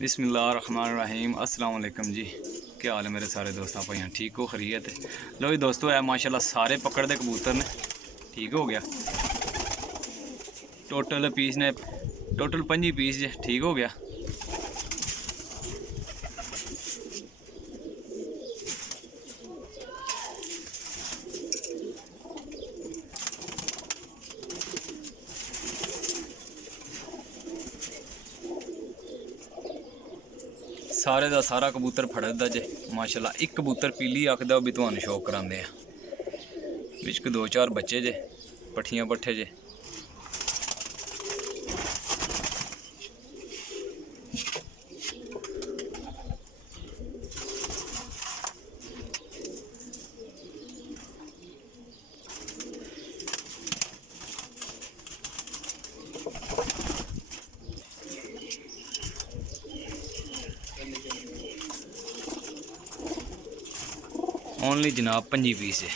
बिस्मिल्लाहिर्रहमानिर्रहीम अस्सलाम वालेकुम जी। क्या हाल है मेरे सारे दोस्तों भाइयों, ठीक हो खरीत है? लो जी दोस्तों, है माशाल्लाह सारे पकड़ते कबूतर ने ठीक हो गया। टोटल पीस ने टोटल 5 पीस जे ठीक हो गया। सारे का सारा कबूतर फड़दा जे माशाल्लाह। एक कबूतर पीली अख दा भी तुहानू शौक करांदे आ। विच 2-4 बच्चे जे पट्ठियां पट्ठे जे। ओनली जनाब 5 पीस है।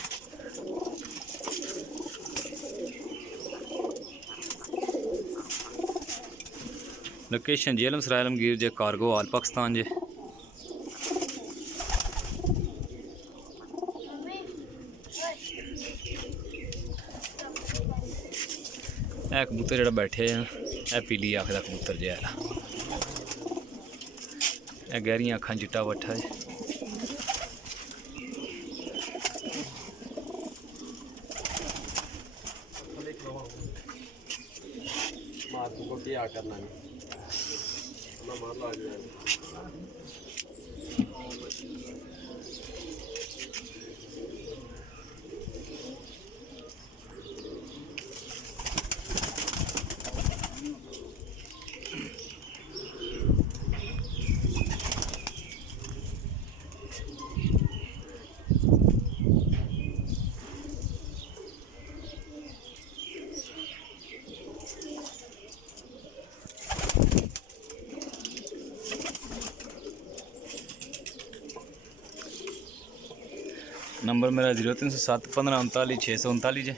लोकेशन जेलम सराय आलमगीर जे, कारगो आल पाकिस्तान जे। ए कबूतर जेड़ा बैठे हैं ए पीली अख दा कबूतर जे है। ए गहरियां अखां चिट्टा बट्ठा है। नंबर मेरा 0307 15 39 639 जे।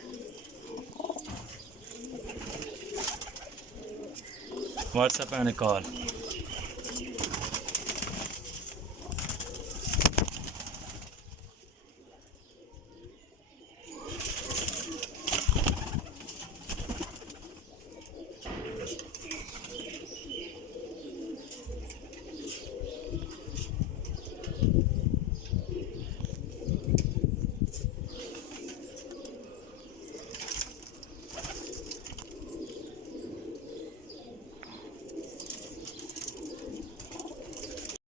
व्हाट्सएप है कॉल।